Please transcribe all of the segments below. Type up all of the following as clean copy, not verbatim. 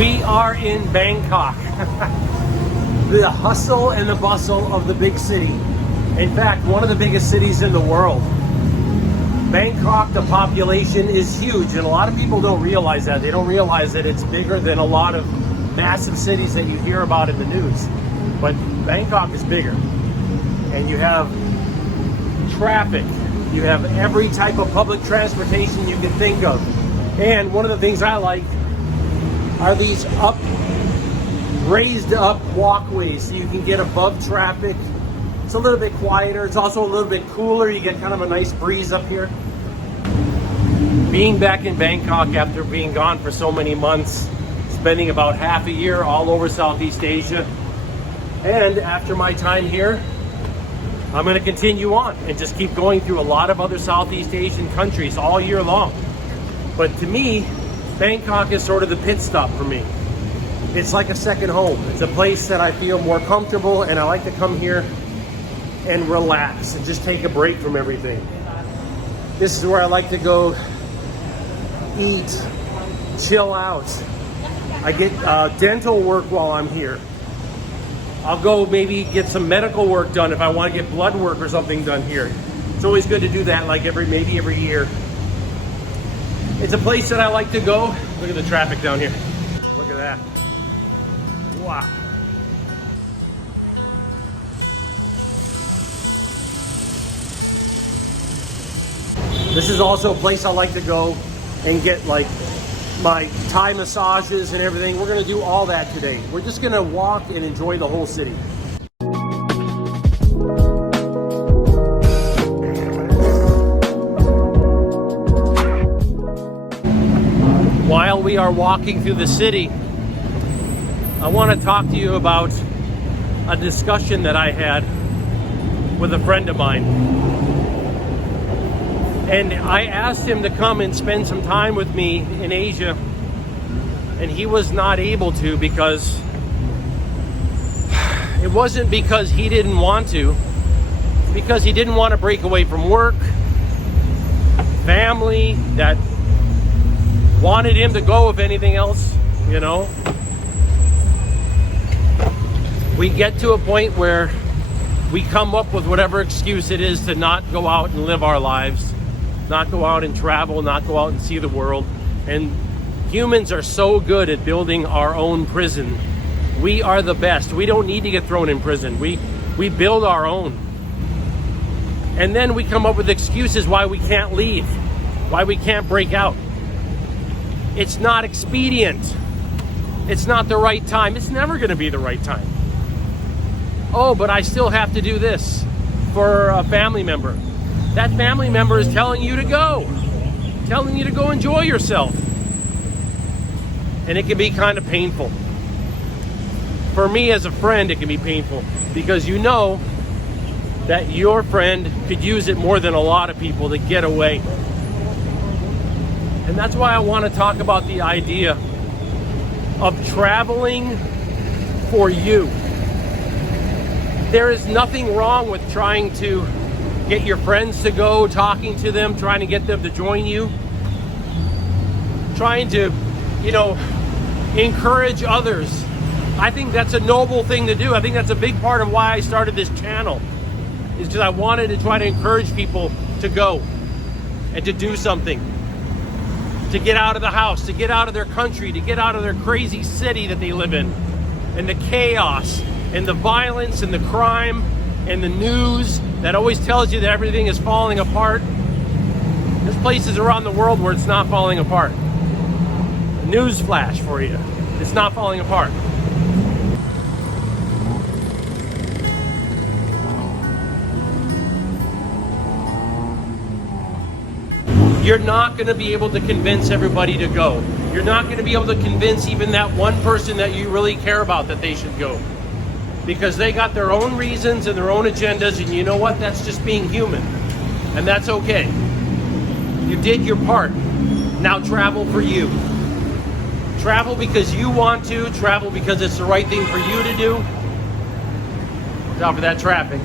We are in Bangkok, the hustle and the bustle of the big city. In fact, one of the biggest cities in the world. Bangkok, the population is huge, and a lot of people don't realize that. They don't realize that it's bigger than a lot of massive cities that you hear about in the news. But Bangkok is bigger, and you have traffic. You have every type of public transportation you can think of. And one of the things I like are these raised up walkways so you can get above traffic. It's a little bit quieter. It's also a little bit cooler. You get kind of a nice breeze up here. Being back in Bangkok after being gone for so many months, spending about half a year all over Southeast Asia, and after my time here, I'm going to continue on and just keep going through a lot of other Southeast Asian countries all year long. But to me, Bangkok is sort of the pit stop for me. It's like a second home. It's a place that I feel more comfortable, and I like to come here and relax and just take a break from everything. This is where I like to go eat, chill out. I get dental work while I'm here. I'll go maybe get some medical work done if I want to get blood work or something done here. It's always good to do that, like maybe every year. It's a place that I like to go. Look at the traffic down here. Look at that. Wow. This is also a place I like to go and get like my Thai massages and everything. We're gonna do all that today. We're just gonna walk and enjoy the whole city. While we are walking through the city, I want to talk to you about a discussion that I had with a friend of mine. And I asked him to come and spend some time with me in Asia, and he was not able to because it wasn't because he didn't want to, it's because he didn't want to break away from work, family that wanted him to go, if anything else, you know. We get to a point where we come up with whatever excuse it is to not go out and live our lives, not go out and travel, not go out and see the world. And humans are so good at building our own prison. We are the best. We don't need to get thrown in prison. We build our own. And then we come up with excuses why we can't leave, why we can't break out. It's not expedient. It's not the right time. It's never going to be the right time. Oh, but I still have to do this for a family member. That family member is telling you to go, telling you to go enjoy yourself. And it can be kind of painful. For me as a friend, it can be painful because you know that your friend could use it more than a lot of people to get away. And that's why I want to talk about the idea of traveling for you. There is nothing wrong with trying to get your friends to go, talking to them, trying to get them to join you, trying to, encourage others. I think that's a noble thing to do. I think that's a big part of why I started this channel, is because I wanted to try to encourage people to go and to do something. To get out of the house, to get out of their country, to get out of their crazy city that they live in, and the chaos, and the violence, and the crime, and the news that always tells you that everything is falling apart. There's places around the world where it's not falling apart. News flash for you. It's not falling apart. You're not going to be able to convince everybody to go. You're not going to be able to convince even that one person that you really care about that they should go. Because they got their own reasons and their own agendas, and you know what? That's just being human. And that's okay. You did your part. Now travel for you. Travel because you want to. Travel because it's the right thing for you to do. Stop for that traffic.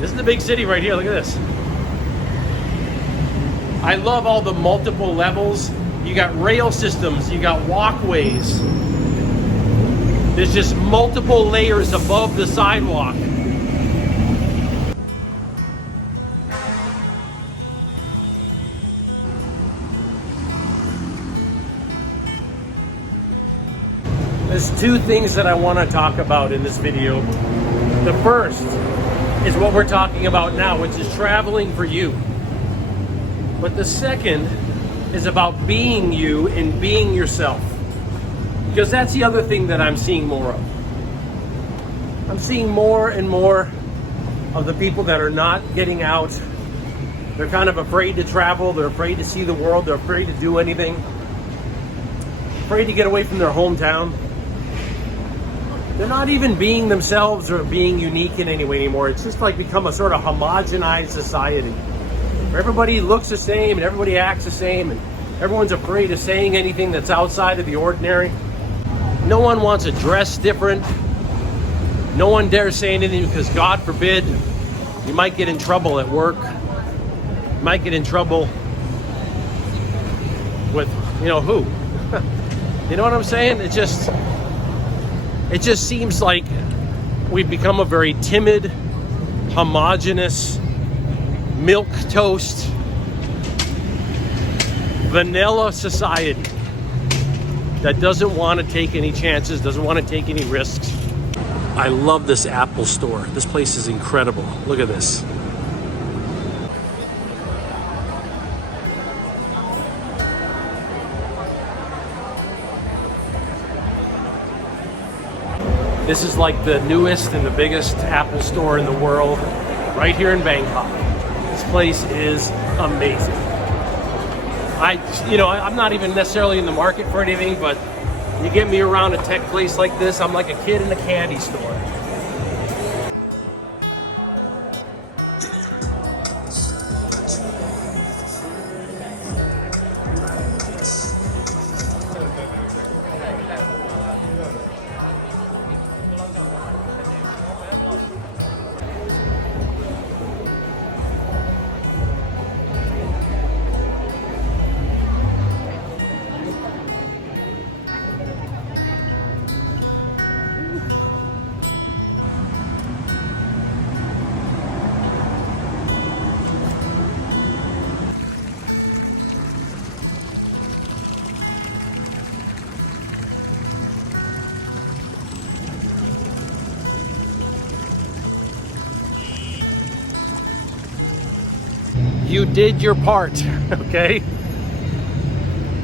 This is the big city right here. Look at this. I love all the multiple levels. You You got rail systems, you got walkways. There's just multiple layers above the sidewalk. There's two things that I want to talk about in this video. The first is what we're talking about now, which is traveling for you. But the second is about being you and being yourself. Because that's the other thing that I'm seeing more of. I'm seeing more and more of the people that are not getting out. They're kind of afraid to travel. They're afraid to see the world. They're afraid to do anything. Afraid to get away from their hometown. They're not even being themselves or being unique in any way anymore. It's just like become a sort of homogenized society where everybody looks the same and everybody acts the same and everyone's afraid of saying anything that's outside of the ordinary. No one wants to dress different. No one dares say anything because God forbid you might get in trouble at work. You might get in trouble with, you know, who? You know what I'm saying? It just seems like we've become a very timid, homogenous, milquetoast, vanilla society that doesn't want to take any chances, doesn't want to take any risks. I love this Apple store. This place is incredible. Look at this. This is like the newest and the biggest Apple store in the world, right here in Bangkok. This place is amazing. I'm not even necessarily in the market for anything, but you get me around a tech place like this, I'm like a kid in a candy store. You did your part, okay?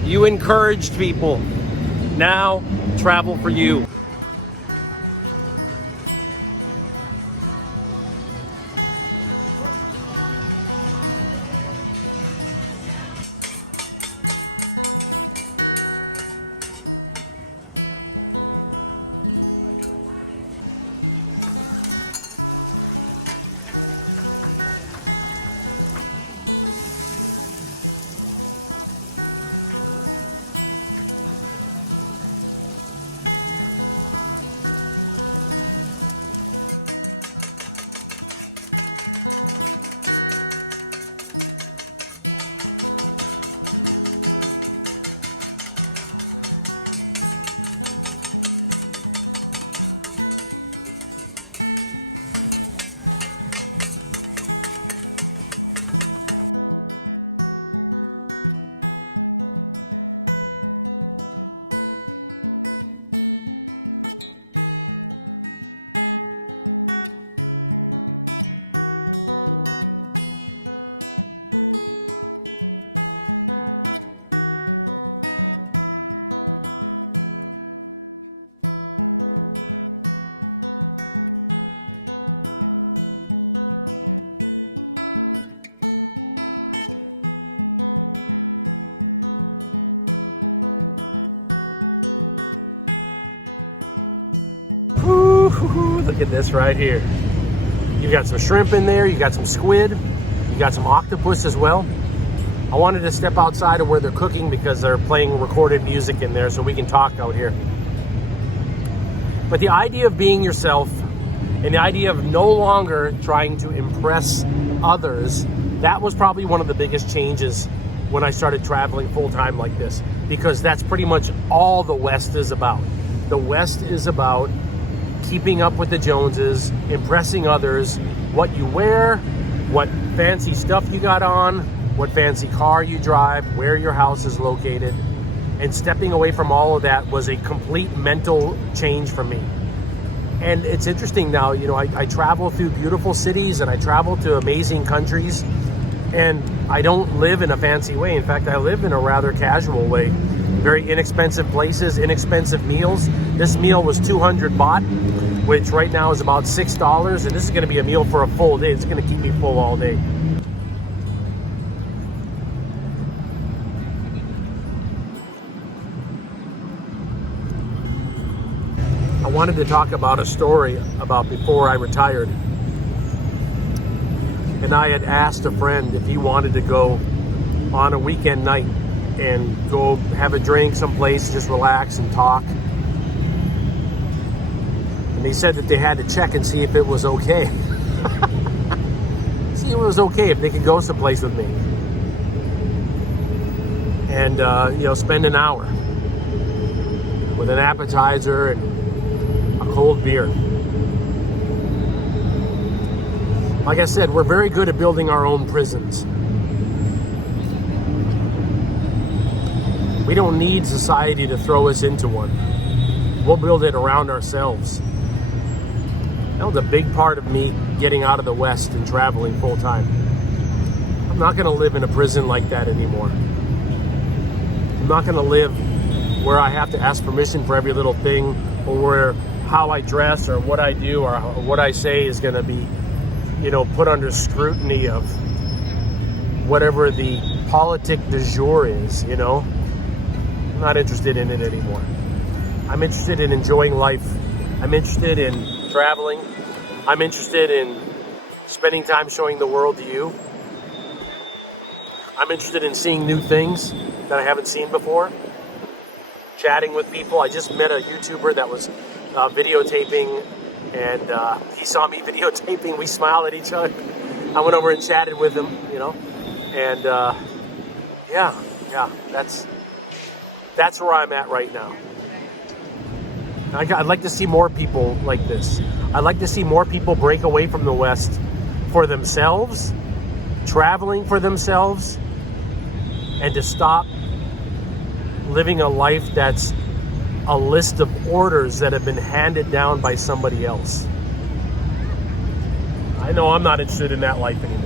You encouraged people. Now, travel for you. Look at this right here. You got some shrimp in there, you got some squid, you got some octopus as well. I wanted to step outside of where they're cooking because they're playing recorded music in there so we can talk out here. But the idea of being yourself and the idea of no longer trying to impress others, that was probably one of the biggest changes when I started traveling full-time like this. because that's pretty much all the West is about. The West is about keeping up with the Joneses, impressing others, what you wear, what fancy stuff you got on, what fancy car you drive, where your house is located. And stepping away from all of that was a complete mental change for me. And it's interesting now, you know, I travel through beautiful cities and I travel to amazing countries, and I don't live in a fancy way. In fact, I live in a rather casual way. Very inexpensive places, inexpensive meals. This meal was 200 baht, which right now is about $6, and this is gonna be a meal for a full day. It's gonna keep me full all day. I wanted to talk about a story about before I retired. And I had asked a friend if he wanted to go on a weekend night and go have a drink someplace, just relax and talk. And he said that they had to check and see if it was okay. See if it was okay, if they could go someplace with me. And, you know, spend an hour with an appetizer and a cold beer. Like I said, we're very good at building our own prisons. We don't need society to throw us into one. We'll build it around ourselves. That was a big part of me getting out of the West and traveling full time. I'm not gonna live in a prison like that anymore. I'm not gonna live where I have to ask permission for every little thing, or where how I dress or what I do or what I say is gonna be, you know, put under scrutiny of whatever the politic du jour is, you know. I'm not interested in it anymore. I'm interested in enjoying life. I'm interested in traveling. I'm interested in spending time showing the world to you. I'm interested in seeing new things that I haven't seen before. Chatting with people. I just met a YouTuber that was videotaping, and he saw me videotaping. We smiled at each other. I went over and chatted with him, you know, and yeah, that's where I'm at right now. I'd like to see more people like this. I'd like to see more people break away from the West for themselves, traveling for themselves, and to stop living a life that's a list of orders that have been handed down by somebody else. I know I'm not interested in that life anymore.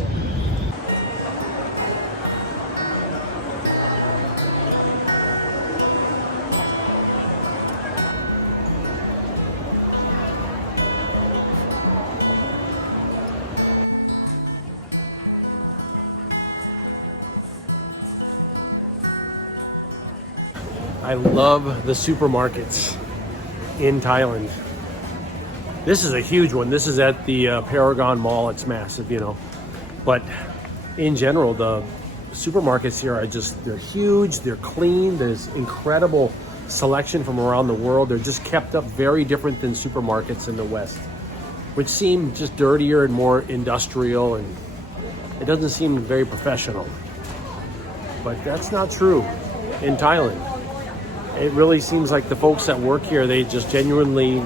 I love the supermarkets in Thailand. This is a huge one. This is at the Paragon Mall. It's massive, you know. But in general, the supermarkets here are they're huge, they're clean, there's incredible selection from around the world. They're just kept up very different than supermarkets in the West, which seem just dirtier and more industrial, and it doesn't seem very professional. But that's not true in Thailand. It really seems like the folks that work here, they just genuinely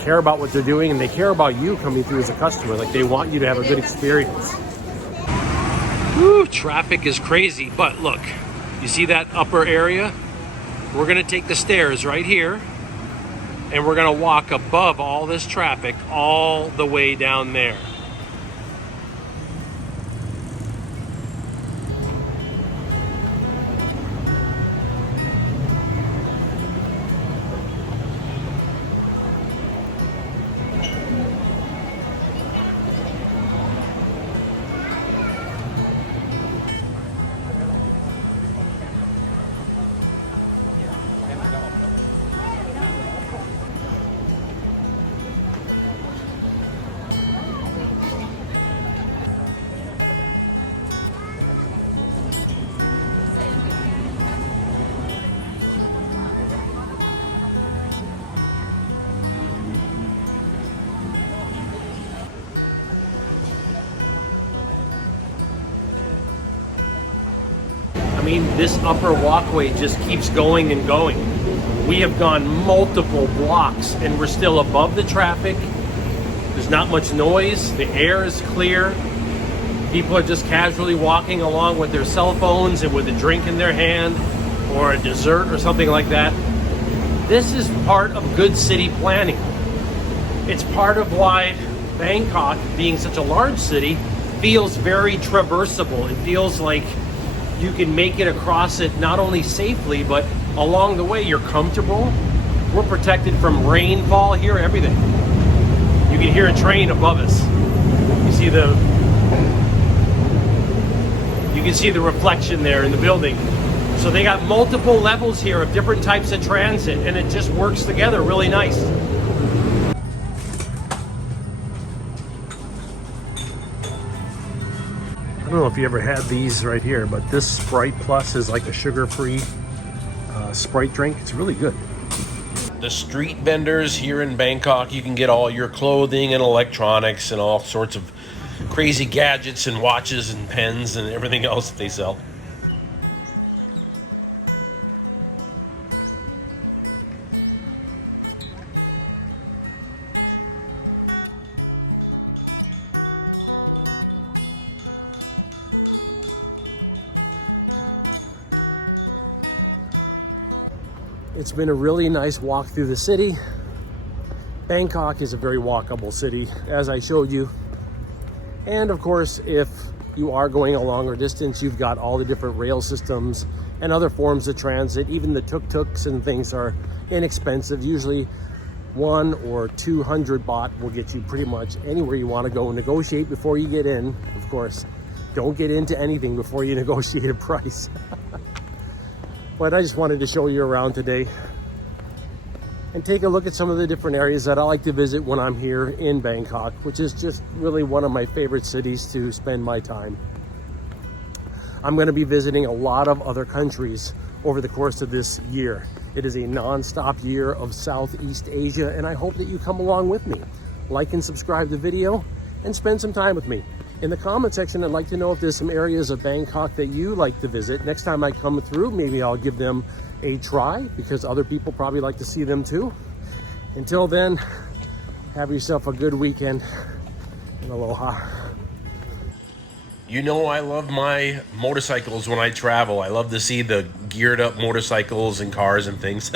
care about what they're doing, and they care about you coming through as a customer. Like, they want you to have a good experience. Woo, traffic is crazy, but look, you see that upper area? We're gonna take the stairs right here, and we're gonna walk above all this traffic all the way down there. this upper walkway just keeps going and going. We have gone multiple blocks and we're still above the traffic. There's not much noise. The air is clear. People are just casually walking along with their cell phones and with a drink in their hand or a dessert or something like that. This is part of good city planning. It's part of why Bangkok, being such a large city, feels very traversable. It feels like you can make it across it not only safely, but along the way you're comfortable. We're protected from rainfall here, everything. You can hear a train above us. You can see the reflection there in the building. So they got multiple levels here of different types of transit, and it just works together really nice. I don't know if you ever had these right here, but this Sprite Plus is like a sugar-free Sprite drink. It's really good. The street vendors here in Bangkok, you can get all your clothing and electronics and all sorts of crazy gadgets and watches and pens and everything else that they sell. It's been a really nice walk through the city. Bangkok is a very walkable city, as I showed you. And of course, if you are going a longer distance, you've got all the different rail systems and other forms of transit. Even the tuk-tuks and things are inexpensive. Usually 1 or 200 baht will get you pretty much anywhere you want to go. Negotiate before you get in, of course. Don't get into anything before you negotiate a price. But I just wanted to show you around today and take a look at some of the different areas that I like to visit when I'm here in Bangkok, which is just really one of my favorite cities to spend my time. I'm going to be visiting a lot of other countries over the course of this year. It is a non-stop year of Southeast Asia, and I hope that you come along with me. Like and subscribe to the video and spend some time with me. In the comment section, I'd like to know if there's some areas of Bangkok that you like to visit. Next time I come through, maybe I'll give them a try because other people probably like to see them too. Until then, have yourself a good weekend and aloha. You know I love my motorcycles when I travel. I love to see the geared up motorcycles and cars and things.